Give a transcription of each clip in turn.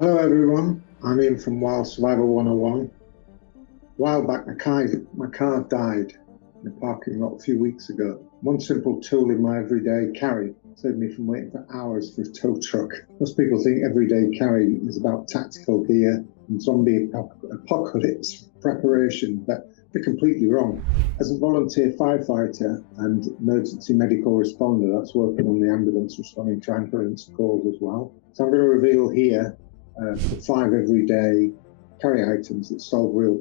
Hello everyone, I'm Ian from Wild Survival 101. A while back my car died in a parking lot a few weeks ago. One simple tool in my everyday carry saved me from waiting for hours for a tow truck. Most people think everyday carry is about tactical gear and zombie apocalypse preparation, but they're completely wrong. As a volunteer firefighter and emergency medical responder, that's working on the ambulance responding to ambulance calls as well. So I'm going to reveal here the 5 everyday carry items that solve real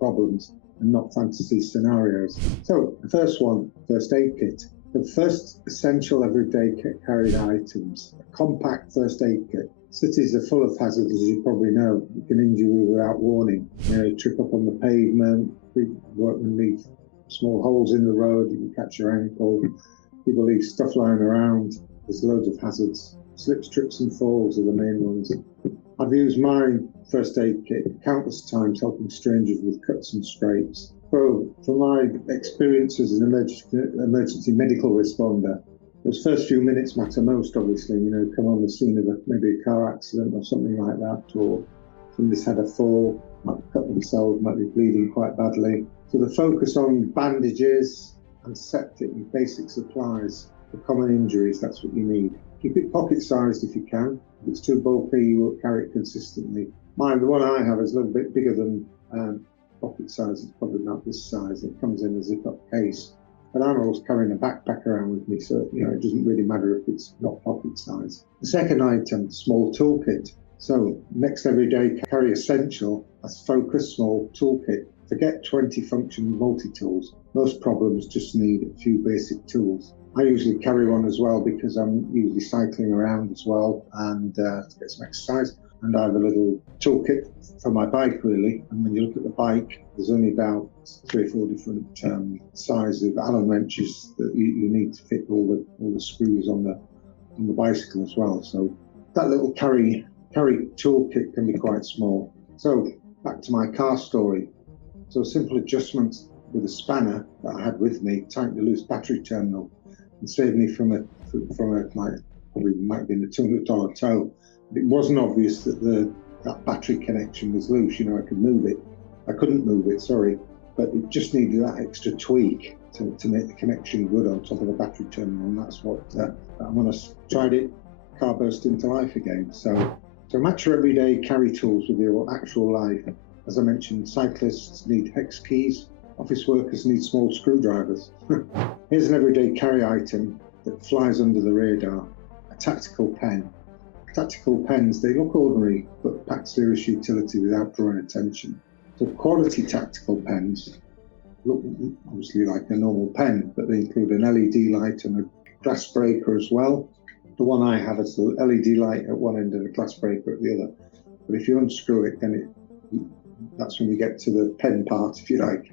problems and not fantasy scenarios. So the first one, first aid kit. The first essential everyday carried items, a compact first aid kit. Cities are full of hazards, as you probably know. You can injure you without warning. You trip up on the pavement, workmen leave small holes in the road, you can catch your ankle, people leave stuff lying around. There's loads of hazards. Slips, trips and falls are the main ones. I've used my first aid kit countless times helping strangers with cuts and scrapes. So, from my experience as an emergency medical responder, those first few minutes matter most, obviously. Come on the scene of maybe a car accident or something like that, or somebody's had a fall, might cut themselves, might be bleeding quite badly. So the focus on bandages, antiseptic and basic supplies for common injuries, that's what you need. Keep it pocket-sized if you can. If it's too bulky, you won't carry it consistently. The one I have is a little bit bigger than pocket size. It's probably not this size. It comes in a zip-up case. But I'm always carrying a backpack around with me, so it doesn't really matter if it's not pocket size. The second item, small toolkit. So next everyday carry essential, that's focus small toolkit. Forget 20 function multi-tools. Most problems just need a few basic tools. I usually carry one as well because I'm usually cycling around as well and to get some exercise. And I have a little toolkit for my bike, really. And when you look at the bike, there's only about 3 or 4 different sizes of Allen wrenches that you need to fit all the screws on the bicycle as well. So that little carry toolkit can be quite small. So back to my car story. So a simple adjustment with a spanner that I had with me tightened the loose battery terminal and saved me from a probably might have been a $200 tow. It wasn't obvious that that battery connection was loose. I could move it. I couldn't move it, sorry, but it just needed that extra tweak to make the connection good on top of the battery terminal, and that's what when I tried it, the car burst into life again. So match your everyday carry tools with your actual life. As I mentioned, cyclists need hex keys. Office workers need small screwdrivers. Here's an everyday carry item that flies under the radar, a tactical pen. Tactical pens, they look ordinary, but pack serious utility without drawing attention. So quality tactical pens look obviously like a normal pen, but they include an LED light and a glass breaker as well. The one I have is the LED light at one end and a glass breaker at the other. But if you unscrew it, then that's when you get to the pen part, if you like.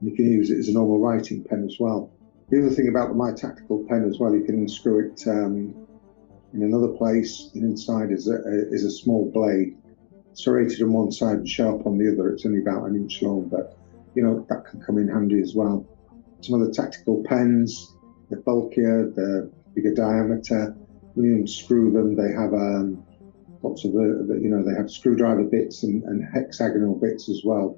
And you can use it as a normal writing pen as well. The other thing about my tactical pen as well, you can unscrew it in another place, and inside is a small blade, serrated on one side and sharp on the other. It's only about 1 inch long, but that can come in handy as well. Some other tactical pens, they're bulkier, they're bigger diameter. When you unscrew them, they have lots of they have screwdriver bits and hexagonal bits as well,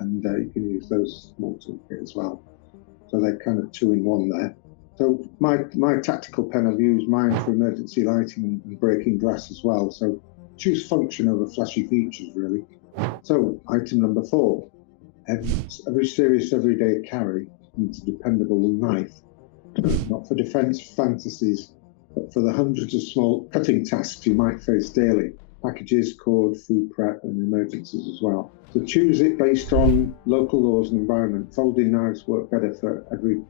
and you can use those small toolkit as well. So they're kind of 2 in 1 there. So my tactical pen, I've used mine for emergency lighting and breaking glass as well. So choose function over flashy features, really. So item number 4, every serious everyday carry needs a dependable knife. Not for defense fantasies, but for the hundreds of small cutting tasks you might face daily. Packages, cord, food prep and emergencies as well. So choose it based on local laws and environment. Folding knives work better for every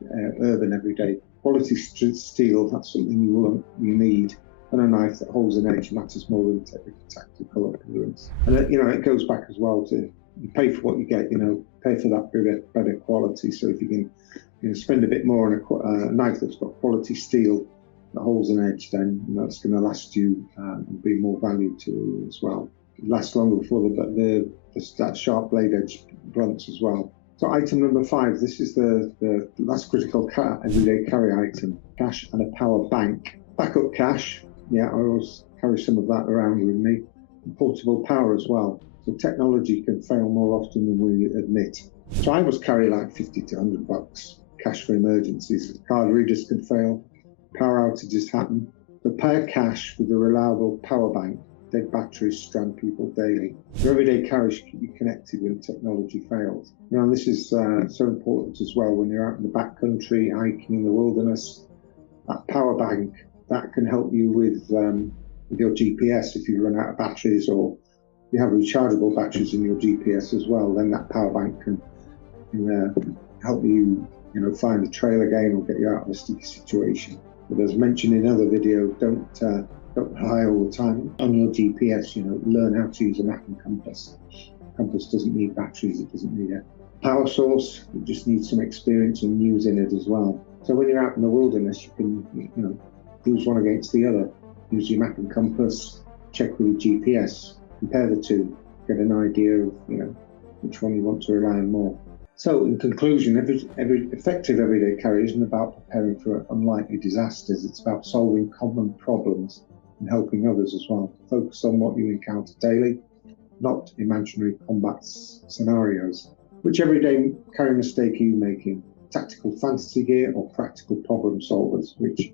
urban everyday. Quality steel, that's something you need. And a knife that holds an edge matters more than tactical appearance. And it goes back as well to you pay for what you get. Pay for that better quality. So if you can spend a bit more on a knife that's got quality steel that holds an edge, then that's going to last you and be more value to you as well. It lasts longer before that sharp blade edge blunts as well. So item number 5, this is the last critical everyday carry item, cash and a power bank. Backup cash, I always carry some of that around with me. and portable power as well. So technology can fail more often than we admit. So I always carry like 50 to 100 bucks cash for emergencies. Card readers can fail, power outages happen. Prepare cash with a reliable power bank. Dead batteries strand people daily. Your everyday carry should keep you connected when technology fails. Now, this is so important as well when you're out in the backcountry, hiking in the wilderness. That power bank, that can help you with your GPS if you run out of batteries, or you have rechargeable batteries in your GPS as well. Then that power bank can help you, find the trail again or get you out of a sticky situation. But as mentioned in other videos, don't rely all the time on your GPS. Learn how to use a map and compass. Compass doesn't need batteries, it doesn't need a power source, it just needs some experience in using it as well. So when you're out in the wilderness, you can use one against the other. Use your map and compass, check with your GPS, compare the two, get an idea of which one you want to rely on more. So in conclusion, every effective everyday carry isn't about preparing for unlikely disasters. It's about solving common problems and helping others as well. Focus on what you encounter daily, not imaginary combat scenarios. Which everyday carry mistake are you making? Tactical fantasy gear or practical problem solvers? Which?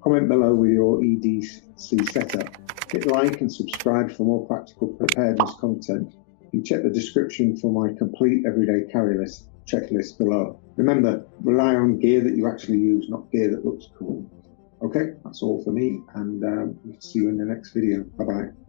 Comment below with your EDC setup. Hit like and subscribe for more practical preparedness content. You can check the description for my complete everyday carry list checklist below. Remember, rely on gear that you actually use, not gear that looks cool. Okay, that's all for me, and we'll see you in the next video. Bye-bye.